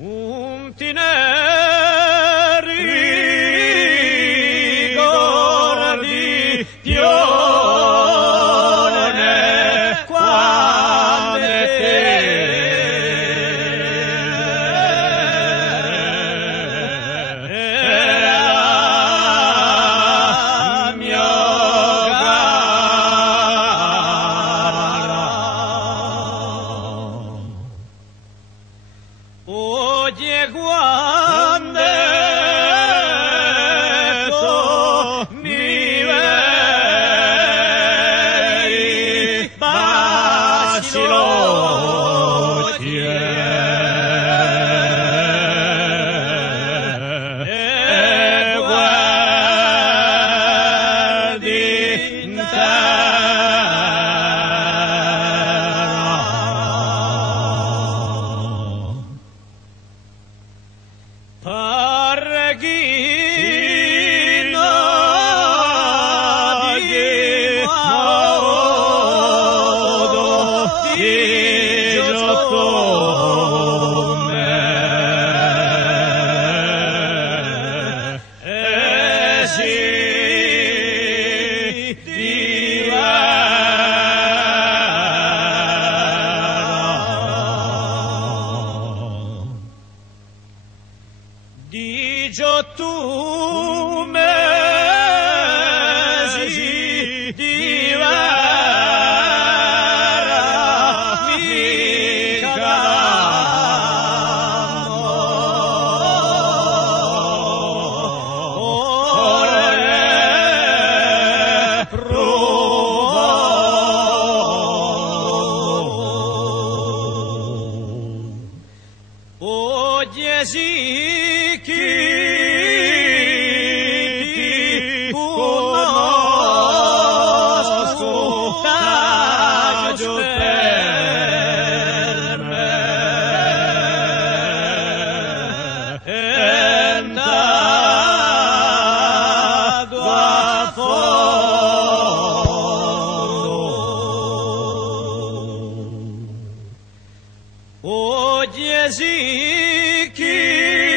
un rigor di pione quando la mia oye quando mi vedi bacilocchi e guardi in Parreghino di modo di giotone e si di giottume si divera mica ore provo oye sì chi ti conosco taggio per me entrato a fondo oye sì chi